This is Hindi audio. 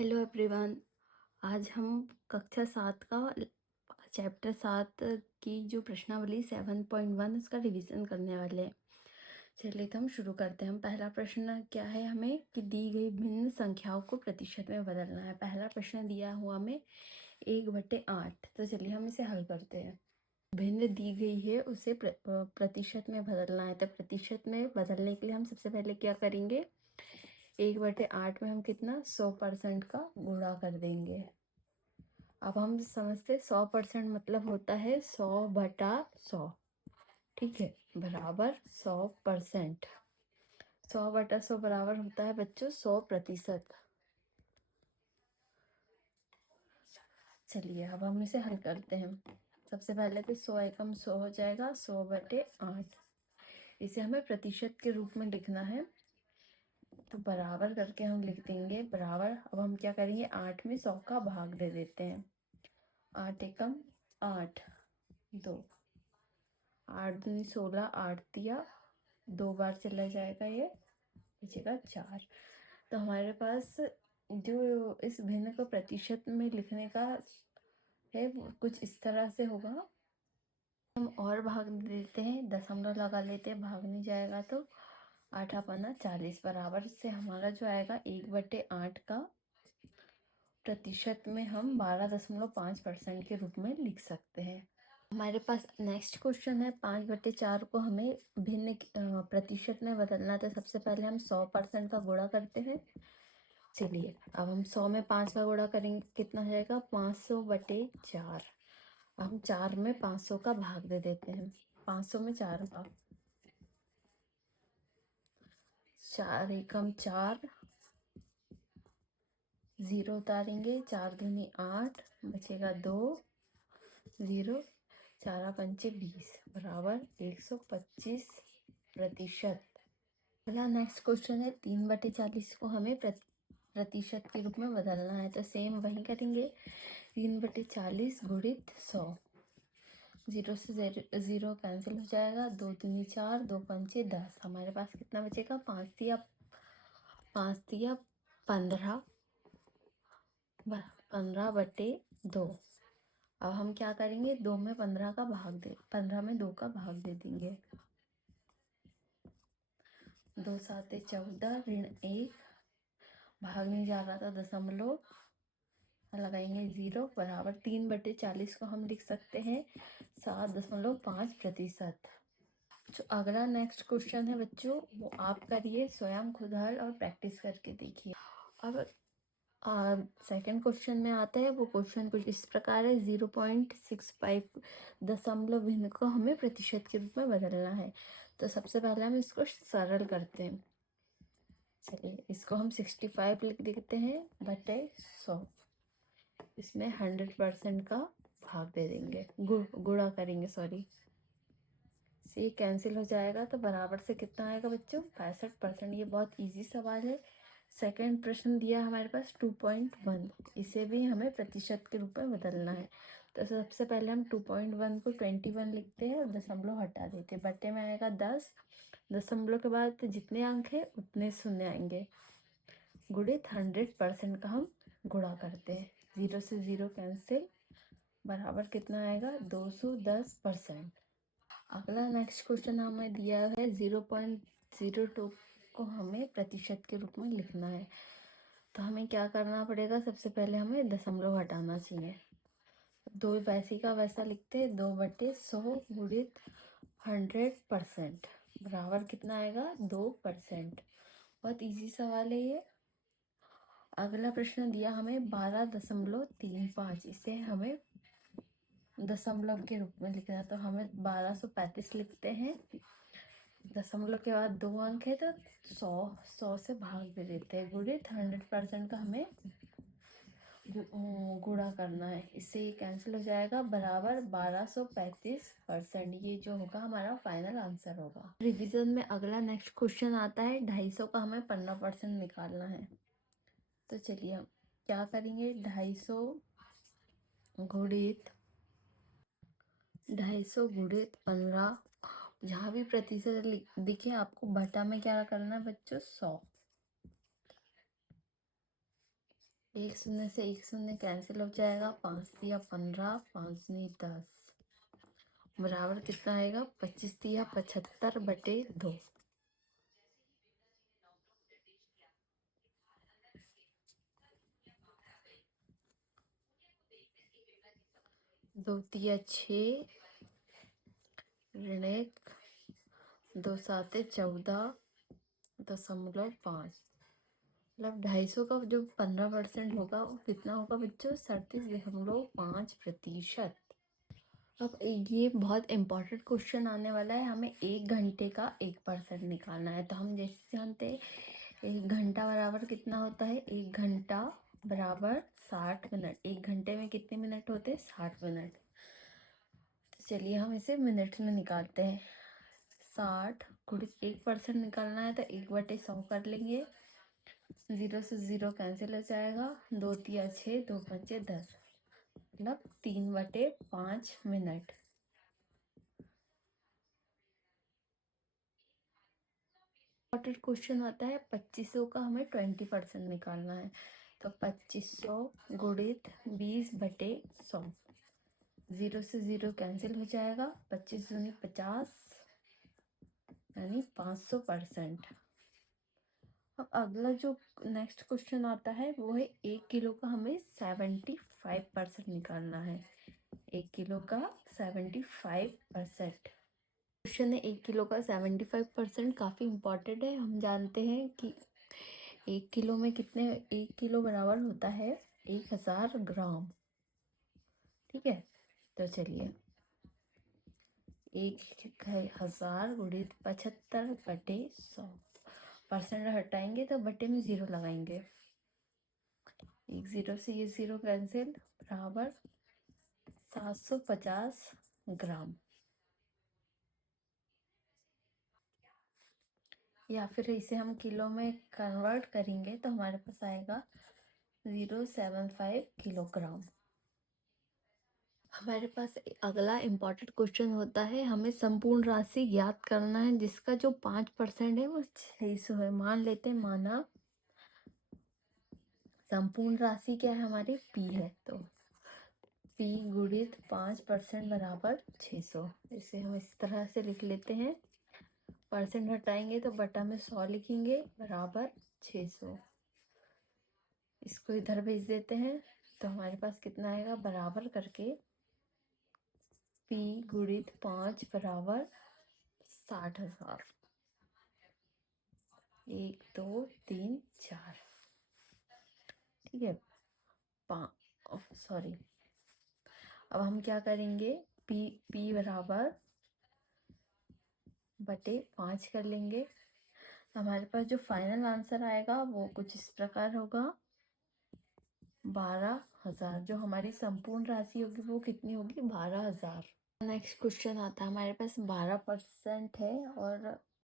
Hello everyone. आज हम कक्षा 7 का चैप्टर 7 की जो प्रश्नावली 7.1 उसका रिवीजन करने वाले हैं। चलिए तो हम शुरू करते हैं। पहला प्रश्न क्या है हमें कि दी गई भिन्न संख्याओं को प्रतिशत में बदलना है। पहला प्रश्न दिया हुआ हमें 1/8। तो चलिए हम इसे हल करते हैं। भिन्न दी गई है उसे प्रतिशत में बदलना है। तो प्रतिशत में बदलने के लिए हम सबसे पहले क्या करेंगे, 1/8 में हम कितना 100% का गुणा कर देंगे। अब हम समझते 100% मतलब होता है 100/100। ठीक है, बराबर 100%। 100/100 बराबर होता है बच्चों 100%। चलिए अब हम इसे हल करते हैं। सबसे पहले तो 100 एकम 100 हो जाएगा 100/8। इसे हमें प्रतिशत के रूप में लिखना है, तो बराबर करके हम लिख देंगे बराबर। अब हम क्या करेंगे, 8 में 100 का भाग दे देते हैं। 8 एकम 8, 2, 8 दूनी 16, 8 दिया 2 बार चला जाएगा, ये बचेगा 4। तो हमारे पास जो इस भिन्न को प्रतिशत में लिखने का है वो कुछ इस तरह से होगा। हम और भाग देते हैं, दशमलव लगा लेते हैं, भाग नहीं जाएगा तो 8×5=40 बराबर से हमारा जो आएगा 1/8 का प्रतिशत में हम 12.5% के रूप में लिख सकते हैं। हमारे पास नेक्स्ट क्वेश्चन है 5/4 को हमें भिन्न प्रतिशत में बदलना। तो सबसे पहले हम 100% का गुणा करते हैं। चलिए अब हम 100 में 5 का गुणा करेंगे, कितना हो जाएगा 500/4। हम 4 में 500 का भाग दे देते हैं। 500 में 4 का, 4 एकम 4, 0 उतारेंगे, 4 दूनी 8, बचेगा 2, 0, 4×5=20 बराबर 125%। अगला नेक्स्ट क्वेश्चन है 3/40 को हमें प्रतिशत के रूप में बदलना है। तो सेम वही करेंगे, 3/40 गुणित 100। 0 से 0 कैंसिल हो जाएगा, 2 दूनी 4, 2×5=10। हमारे पास कितना बचेगा, 5 दिया 15, 15/2। अब हम क्या करेंगे, 2 में 15 का भाग दे 15 में 2 का भाग दे देंगे। 2 7 14, ऋण 1, भाग नहीं जा रहा था दशमलव, लगाएंगे 0 बराबर 3/40 को हम लिख सकते हैं 7.5%। जो अगला नेक्स्ट क्वेश्चन है बच्चों, वो आप करिए स्वयं खुद हल और प्रैक्टिस करके देखिए। अब सेकंड क्वेश्चन में आता है, वो क्वेश्चन कुछ इस प्रकार है, 0.65 दशमलव भिन्न को हमें प्रतिशत के रूप में बदलना है। तो सबसे पहले हम इसको सरल करते हैं। चलिए इसको हम 65 लिख देते हैं बटे 100। इसमें 100% का भाग दे देंगे, गुणा करेंगे, सॉरी, से कैंसिल हो जाएगा तो बराबर से कितना आएगा बच्चों, 65%। ये बहुत इजी सवाल है। सेकंड प्रश्न दिया हमारे पास 2.1, इसे भी हमें प्रतिशत के रूप में बदलना है। तो सबसे पहले हम 2.1 को 21 लिखते हैं और दशमलव हटा देते हैं, बटे में आएगा 10, दशमलव के बाद जितने अंक है उतने शून्य आएंगे, गुणित 100% का हम गुणा करते हैं। 0 से 0 कैंसिल, बराबर कितना आएगा 210%। अगला नेक्स्ट क्वेश्चन हमें दिया है 0.02 को हमें प्रतिशत के रूप में लिखना है। तो हमें क्या करना पड़ेगा, सबसे पहले हमें दशमलव हटाना चाहिए। 2 वैसे का वैसा लिखते हैं, 2/100 गुणित 100% बराबर कितना आएगा 2%। बहुत इजी सवाल है ये। अगला प्रश्न दिया हमें 12.35, इसे हमें दशमलव के रूप में लिखना है। तो हमें 1235 लिखते हैं, दशमलव के बाद 2 अंक है तो 100 से भाग दे देते हैं, गुणित 100% का हमें गुणा करना है। इससे ये कैंसिल हो जाएगा, बराबर 1235%। ये जो होगा हमारा फाइनल आंसर होगा। रिवीजन में अगला नेक्स्ट क्वेश्चन आता है 250 का हमें 15% निकालना है। तो चलिए हम क्या करेंगे, 250 गुणित 15, जहाँ भी प्रतिशत दिखे आपको बटा में क्या करना है बच्चों, 100। एक शून्य से एक शून्य कैंसिल हो जाएगा, 5 दिया 15, 5 दूनी 10, बराबर कितना आएगा, 25 दिया 75/2। दो तिया 6, ऋण 1, 2 साते 14.5। मतलब 250 का जो 15% होगा वो कितना होगा बच्चों, 37.5%। अब ये बहुत इम्पोर्टेंट क्वेश्चन आने वाला है, हमें 1 घंटे का 1% निकालना है। तो हम जैसे जानते हैं 1 घंटा बराबर कितना होता है, 1 घंटा बराबर 60 मिनट। 1 घंटे में कितने मिनट होते हैं, 60 मिनट। तो चलिए हम इसे मिनट्स में निकालते हैं। 60 गुणित 1% निकालना है तो 1/100 कर लेंगे, 0 से 0 कैंसिल हो जाएगा, 2 तिया 6, 2 पंचे 10, मतलब 3/5 मिनट। इम्पोर्टेंट क्वेश्चन आता है 2500 का हमें 20% निकालना है। तो 2500 गुणित 20/100, 0 से 0 कैंसिल हो जाएगा, 25 दूनी 50, यानी 500%। अब अगला जो नेक्स्ट क्वेश्चन आता है वो है 1 किलो का हमें 75% निकालना है। 1 किलो का 75%। क्वेश्चन है 1 किलो का 75%, काफ़ी इम्पॉर्टेंट है। हम जानते हैं कि 1 किलो में कितने, 1 किलो बराबर होता है 1000 ग्राम। ठीक है, तो चलिए 1000 गुणित 75/100, परसेंट हटाएंगे तो बटे में 0 लगाएंगे, 1 0 से ये 0 कैंसिल, बराबर 750 ग्राम। या फिर इसे हम किलो में कन्वर्ट करेंगे तो हमारे पास आएगा 075 किलोग्राम। हमारे पास अगला इम्पॉर्टेंट क्वेश्चन होता है, हमें संपूर्ण राशि ज्ञात करना है जिसका जो 5% है वो 600 है। मान लेते हैं, माना संपूर्ण राशि क्या है हमारी, P है, तो P गुणित 5% बराबर 600। इसे हम इस तरह से लिख लेते हैं, परसेंट हटाएंगे तो बटा में 100 लिखेंगे, बराबर 600। इसको इधर भेज देते हैं तो हमारे पास कितना आएगा, बराबर करके P गुणित 5 बराबर 60,000। 1 2 3 4, ठीक है। सॉरी, अब हम क्या करेंगे, P बराबर बटे 5 कर लेंगे। हमारे पास जो फाइनल आंसर आएगा वो कुछ इस प्रकार होगा, 12,000। जो हमारी संपूर्ण राशि होगी वो कितनी होगी, 12,000। नेक्स्ट क्वेश्चन आता है, हमारे पास 12% है और